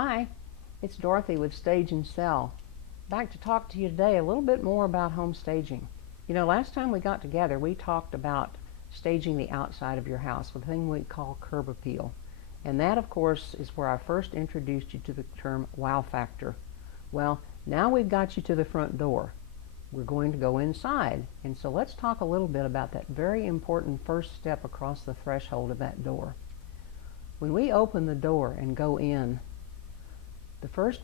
Hi, it's Dorothy with Stage and Sell. Back to talk to you today a little bit more about home staging. You know, last time we got together, we talked about staging the outside of your house with a thing we call curb appeal. And that, of course, is where I first introduced you to the term wow factor. Well, now we've got you to the front door. We're going to go inside. And so let's talk a little bit about that very important first step across the threshold of that door. When we open the door and go in, the first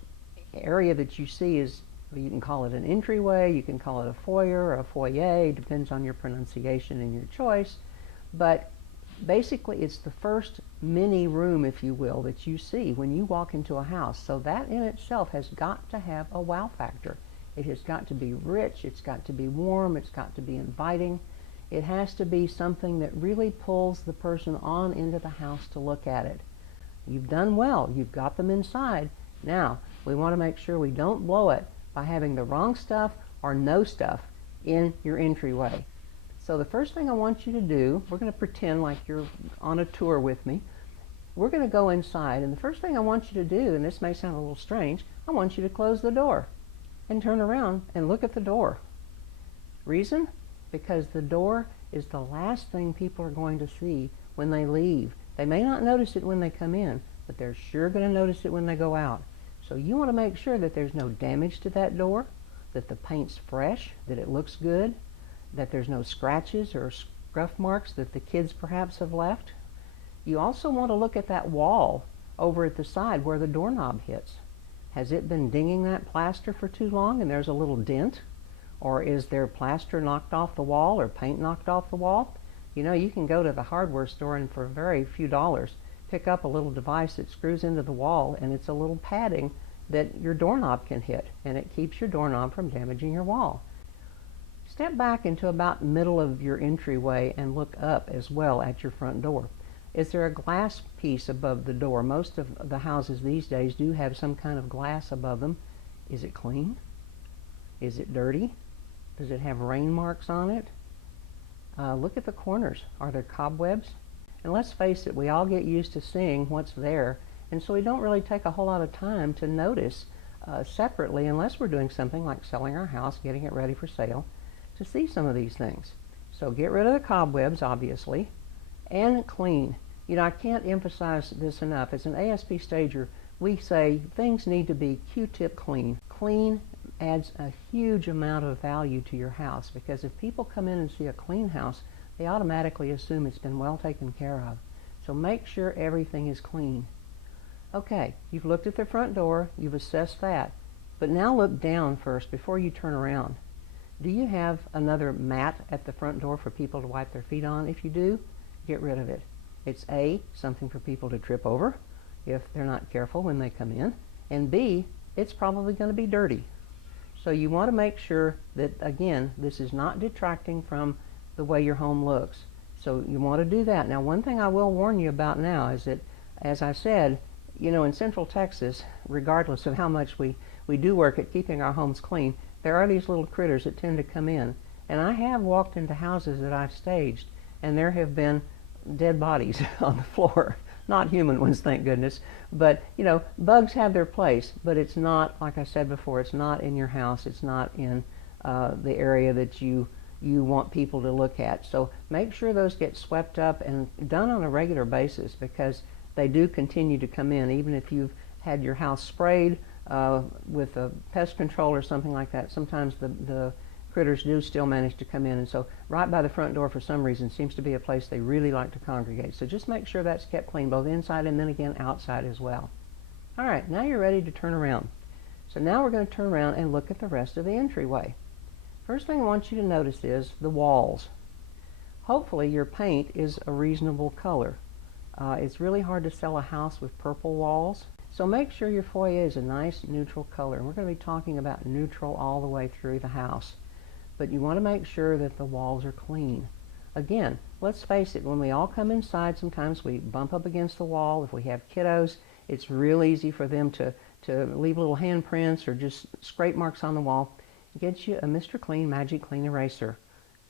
area that you see is, you can call it an entryway, you can call it a foyer or a foyer, depends on your pronunciation and your choice, but basically it's the first mini room, if you will, that you see when you walk into a house. So that in itself has got to have a wow factor. It has got to be rich, it's got to be warm, it's got to be inviting. It has to be something that really pulls the person on into the house to look at it. You've done well, you've got them inside. Now, we want to make sure we don't blow it by having the wrong stuff or no stuff in your entryway. So the first thing I want you to do, we're going to pretend like you're on a tour with me. We're going to go inside, and the first thing I want you to do, and this may sound a little strange, I want you to close the door and turn around and look at the door. Reason? Because the door is the last thing people are going to see when they leave. They may not notice it when they come in, but they're sure going to notice it when they go out. So you want to make sure that there's no damage to that door, that the paint's fresh, that it looks good, that there's no scratches or scuff marks that the kids perhaps have left. You also want to look at that wall over at the side where the doorknob hits. Has it been dinging that plaster for too long and there's a little dent? Or is there plaster knocked off the wall or paint knocked off the wall? You know, you can go to the hardware store and for very few dollars pick up a little device that screws into the wall, and it's a little padding that your doorknob can hit, and it keeps your doorknob from damaging your wall. Step back into about the middle of your entryway and look up as well at your front door. Is there a glass piece above the door? Most of the houses these days do have some kind of glass above them. Is it clean? Is it dirty? Does it have rain marks on it? Look at the corners. Are there cobwebs? And let's face it, we all get used to seeing what's there, and so we don't really take a whole lot of time to notice separately, unless we're doing something like selling our house, getting it ready for sale, to see some of these things. So get rid of the cobwebs, obviously, and clean. You know, I can't emphasize this enough. As an ASP stager, we say things need to be Q-tip clean. Clean adds a huge amount of value to your house, because if people come in and see a clean house, they automatically assume it's been well taken care of. So make sure everything is clean. Okay, you've looked at the front door, you've assessed that, but now look down first before you turn around. Do you have another mat at the front door for people to wipe their feet on? If you do, get rid of it. It's A, something for people to trip over if they're not careful when they come in, and B, it's probably going to be dirty. So you want to make sure that, again, this is not detracting from the way your home looks. So you want to do that. Now, one thing I will warn you about now is that, as I said, you know, in Central Texas, regardless of how much we do work at keeping our homes clean, there are these little critters that tend to come in. And I have walked into houses that I've staged, and there have been dead bodies on the floor. Not human ones, thank goodness. But, you know, bugs have their place, but it's not, like I said before, it's not in your house. It's not in the area that you want people to look at. So make sure those get swept up and done on a regular basis, because they do continue to come in. Even if you've had your house sprayed with a pest control or something like that, sometimes the critters do still manage to come in. And so right by the front door, for some reason, seems to be a place they really like to congregate. So just make sure that's kept clean, both inside and then again outside as well. All right, now you're ready to turn around. So now we're going to turn around and look at the rest of the entryway. First thing I want you to notice is the walls. Hopefully your paint is a reasonable color. It's really hard to sell a house with purple walls, so make sure your foyer is a nice neutral color. And we're going to be talking about neutral all the way through the house. But you want to make sure that the walls are clean. Again, let's face it, when we all come inside, sometimes we bump up against the wall. If we have kiddos, it's real easy for them to leave little handprints or just scrape marks on the wall. Get you a Mr. Clean Magic Clean Eraser.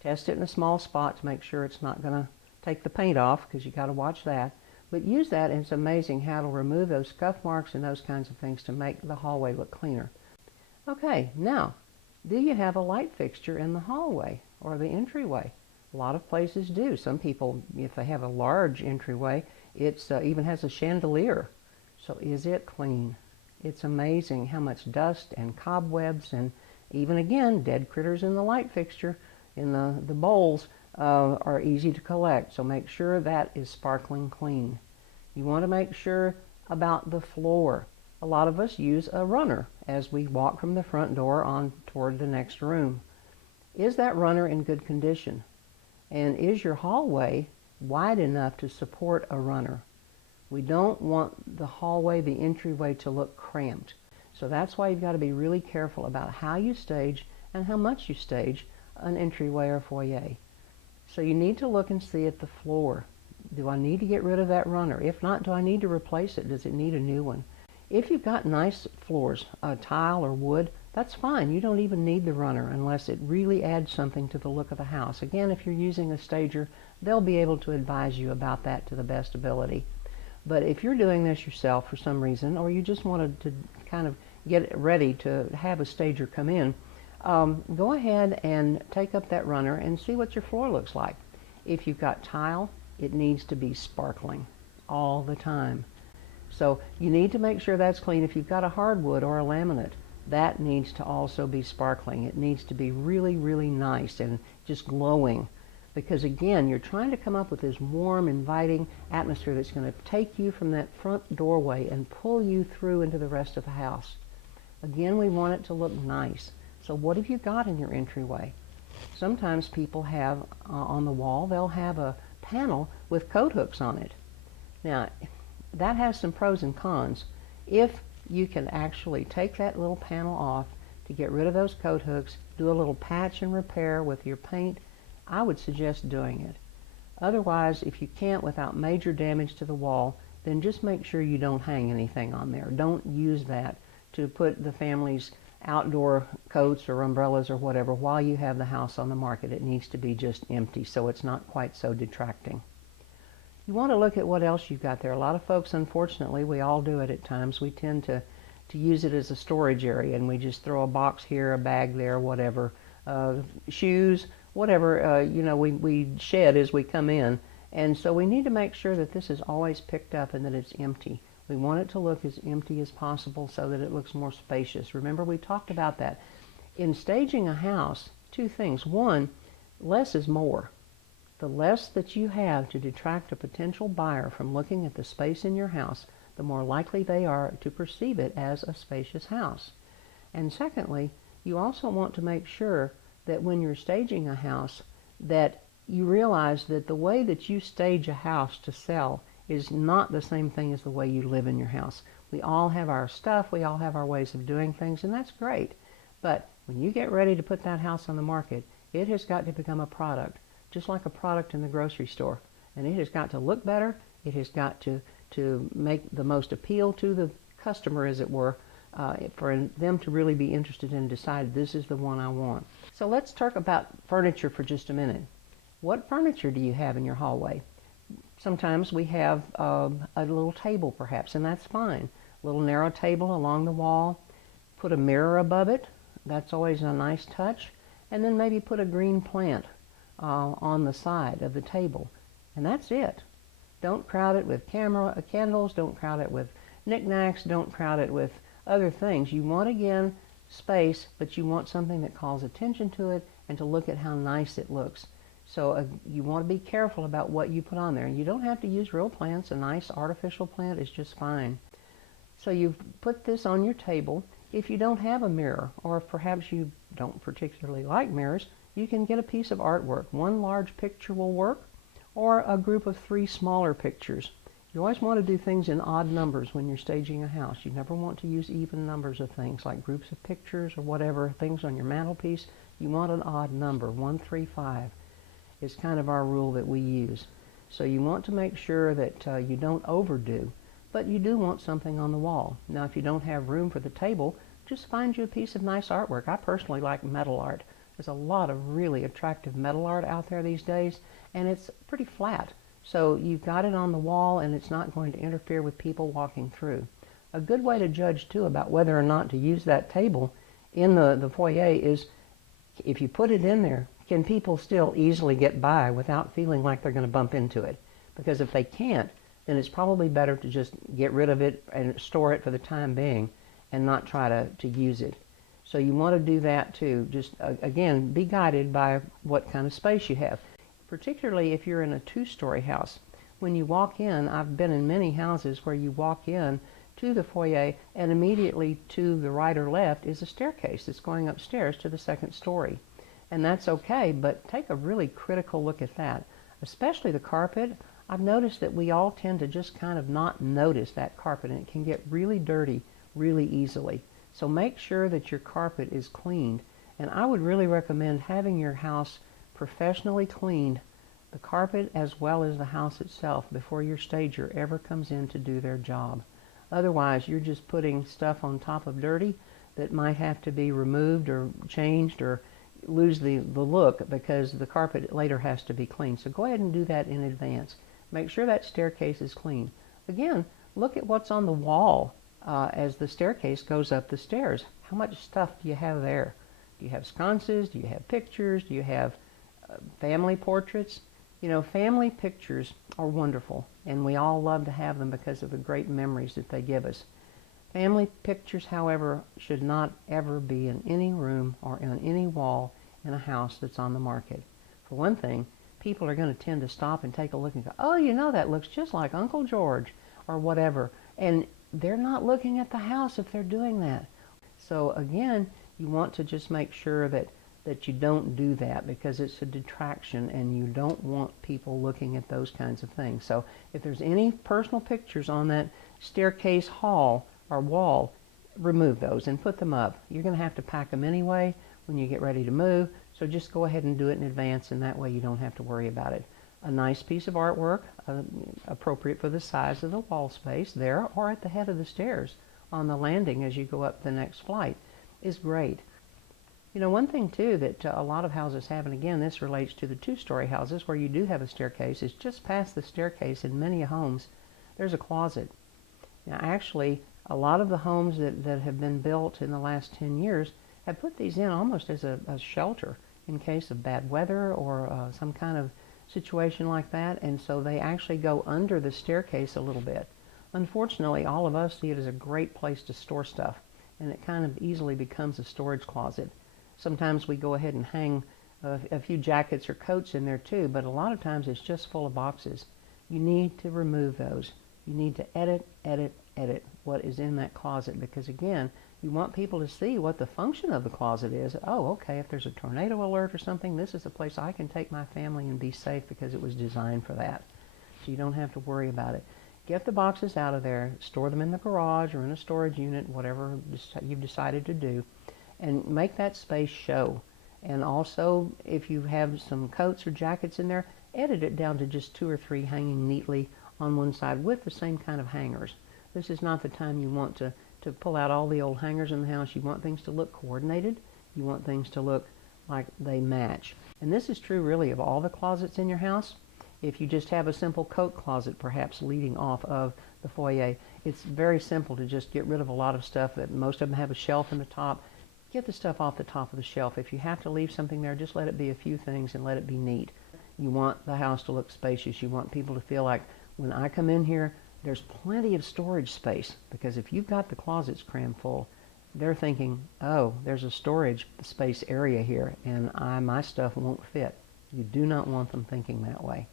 Test it in a small spot to make sure it's not going to take the paint off, because you got to watch that. But use that, and it's amazing how it'll remove those scuff marks and those kinds of things to make the hallway look cleaner. Okay, now, do you have a light fixture in the hallway or the entryway? A lot of places do. Some people, if they have a large entryway, it even has a chandelier. So is it clean? It's amazing how much dust and cobwebs and even, again, dead critters in the light fixture, in the bowls, are easy to collect. So make sure that is sparkling clean. You want to make sure about the floor. A lot of us use a runner as we walk from the front door on toward the next room. Is that runner in good condition? And is your hallway wide enough to support a runner? We don't want the hallway, the entryway, to look cramped. So that's why you've got to be really careful about how you stage and how much you stage an entryway or foyer. So you need to look and see at the floor. Do I need to get rid of that runner? If not, do I need to replace it? Does it need a new one? If you've got nice floors, tile or wood, that's fine. You don't even need the runner unless it really adds something to the look of the house. Again, if you're using a stager, they'll be able to advise you about that to the best ability. But if you're doing this yourself for some reason, or you just wanted to kind of get ready to have a stager come in, go ahead and take up that runner and see what your floor looks like. If you've got tile, it needs to be sparkling all the time. So you need to make sure that's clean. If you've got a hardwood or a laminate, that needs to also be sparkling. It needs to be really, really nice and just glowing. Because again, you're trying to come up with this warm, inviting atmosphere that's going to take you from that front doorway and pull you through into the rest of the house. Again, we want it to look nice. So what have you got in your entryway? Sometimes people have on the wall, they'll have a panel with coat hooks on it. Now, that has some pros and cons. If you can actually take that little panel off to get rid of those coat hooks, do a little patch and repair with your paint, I would suggest doing it. Otherwise, if you can't without major damage to the wall, then just make sure you don't hang anything on there. Don't use that to put the family's outdoor coats or umbrellas or whatever while you have the house on the market. It needs to be just empty so it's not quite so detracting. You want to look at what else you've got there. A lot of folks, unfortunately, we all do it at times. We tend to use it as a storage area, and we just throw a box here, a bag there, whatever, shoes, whatever, we shed as we come in. And so we need to make sure that this is always picked up and that it's empty. We want it to look as empty as possible so that it looks more spacious. Remember, we talked about that. In staging a house, two things. One, less is more. The less that you have to detract a potential buyer from looking at the space in your house, the more likely they are to perceive it as a spacious house. And secondly, you also want to make sure that when you're staging a house, that you realize that the way that you stage a house to sell is not the same thing as the way you live in your house. We all have our stuff, we all have our ways of doing things, and that's great. But when you get ready to put that house on the market, it has got to become a product, just like a product in the grocery store. And it has got to look better, it has got to make the most appeal to the customer, as it were, for them to really be interested and decide this is the one I want. So let's talk about furniture for just a minute. What furniture do you have in your hallway? Sometimes we have a little table perhaps, and that's fine. A little narrow table along the wall. Put a mirror above it. That's always a nice touch. And then maybe put a green plant on the side of the table. And that's it. Don't crowd it with candles. Don't crowd it with knickknacks. Don't crowd it with other things. You want, again, space, but you want something that calls attention to it and to look at how nice it looks. So you want to be careful about what you put on there. You don't have to use real plants. A nice artificial plant is just fine. So you've put this on your table. If you don't have a mirror, or if perhaps you don't particularly like mirrors, you can get a piece of artwork. One large picture will work, or a group of 3 smaller pictures. You always want to do things in odd numbers when you're staging a house. You never want to use even numbers of things, like groups of pictures or whatever, things on your mantelpiece. You want an odd number, 1, 3, 5. Is kind of our rule that we use. So you want to make sure that you don't overdo, but you do want something on the wall. Now, if you don't have room for the table, just find you a piece of nice artwork. I personally like metal art. There's a lot of really attractive metal art out there these days, and it's pretty flat. So you've got it on the wall and it's not going to interfere with people walking through. A good way to judge too about whether or not to use that table in the foyer is, if you put it in there, can people still easily get by without feeling like they're going to bump into it? Because if they can't, then it's probably better to just get rid of it and store it for the time being and not try to use it. So you want to do that too. Just, again, be guided by what kind of space you have. Particularly if you're in a two-story house. When you walk in, I've been in many houses where you walk in to the foyer and immediately to the right or left is a staircase that's going upstairs to the second story. And that's okay, but take a really critical look at that. Especially the carpet. I've noticed that we all tend to just kind of not notice that carpet, and it can get really dirty really easily. So make sure that your carpet is cleaned. And I would really recommend having your house professionally cleaned, the carpet as well as the house itself, before your stager ever comes in to do their job. Otherwise, you're just putting stuff on top of dirty that might have to be removed or changed or lose the look, because the carpet later has to be cleaned. So go ahead and do that in advance. Make sure that staircase is clean. Again, look at what's on the wall as the staircase goes up the stairs. How much stuff do you have there? Do you have sconces? Do you have pictures? Do you have family portraits? You know, family pictures are wonderful, and we all love to have them because of the great memories that they give us. Family pictures, however, should not ever be in any room or on any wall in a house that's on the market. For one thing, people are going to tend to stop and take a look and go, oh, you know, that looks just like Uncle George or whatever. And they're not looking at the house if they're doing that. So again, you want to just make sure that you don't do that, because it's a detraction and you don't want people looking at those kinds of things. So if there's any personal pictures on that staircase hall or wall, remove those and put them up. You're going to have to pack them anyway when you get ready to move, so just go ahead and do it in advance, and that way you don't have to worry about it. A nice piece of artwork, appropriate for the size of the wall space there or at the head of the stairs on the landing as you go up the next flight, is great. You know, one thing too that a lot of houses have, and again this relates to the two-story houses where you do have a staircase, is just past the staircase in many homes there's a closet. Now actually, a lot of the homes that have been built in the last 10 years have put these in almost as a shelter in case of bad weather or some kind of situation like that, and so they actually go under the staircase a little bit. Unfortunately, all of us see it as a great place to store stuff, and it kind of easily becomes a storage closet. Sometimes we go ahead and hang a few jackets or coats in there too, but a lot of times it's just full of boxes. You need to remove those. You need to edit what is in that closet, because again, you want people to see what the function of the closet is. Oh, okay, if there's a tornado alert or something, this is a place I can take my family and be safe because it was designed for that. So you don't have to worry about it. Get the boxes out of there, store them in the garage or in a storage unit, whatever you've decided to do, and make that space show. And also, if you have some coats or jackets in there, edit it down to just 2 or 3 hanging neatly on one side with the same kind of hangers. This is not the time you want to pull out all the old hangers in the house. You want things to look coordinated. You want things to look like they match. And this is true really of all the closets in your house. If you just have a simple coat closet perhaps leading off of the foyer, it's very simple to just get rid of a lot of stuff. That most of them have a shelf in the top. Get the stuff off the top of the shelf. If you have to leave something there, just let it be a few things and let it be neat. You want the house to look spacious. You want people to feel like, when I come in here, there's plenty of storage space, because if you've got the closets crammed full, they're thinking, oh, there's a storage space area here and my stuff won't fit. You do not want them thinking that way.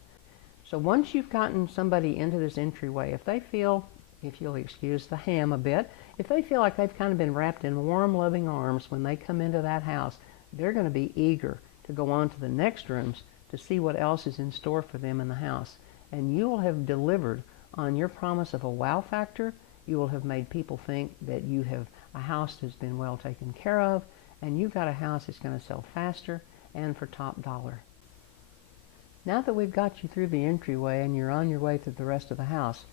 So once you've gotten somebody into this entryway, if they feel, if you'll excuse the ham a bit, if they feel like they've kind of been wrapped in warm, loving arms when they come into that house, they're going to be eager to go on to the next rooms to see what else is in store for them in the house. And you will have delivered on your promise of a wow factor. You will have made people think that you have a house that's been well taken care of, and you've got a house that's going to sell faster and for top dollar. Now that we've got you through the entryway and you're on your way through the rest of the house,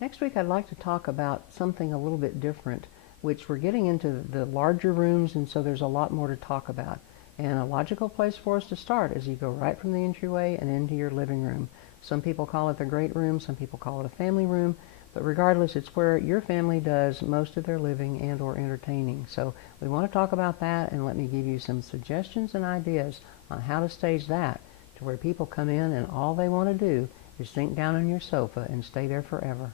next week I'd like to talk about something a little bit different, which we're getting into the larger rooms, and so there's a lot more to talk about. And a logical place for us to start is you go right from the entryway and into your living room. Some people call it the great room, some people call it a family room, but regardless, it's where your family does most of their living and or entertaining. So we want to talk about that, and let me give you some suggestions and ideas on how to stage that to where people come in and all they want to do is sink down on your sofa and stay there forever.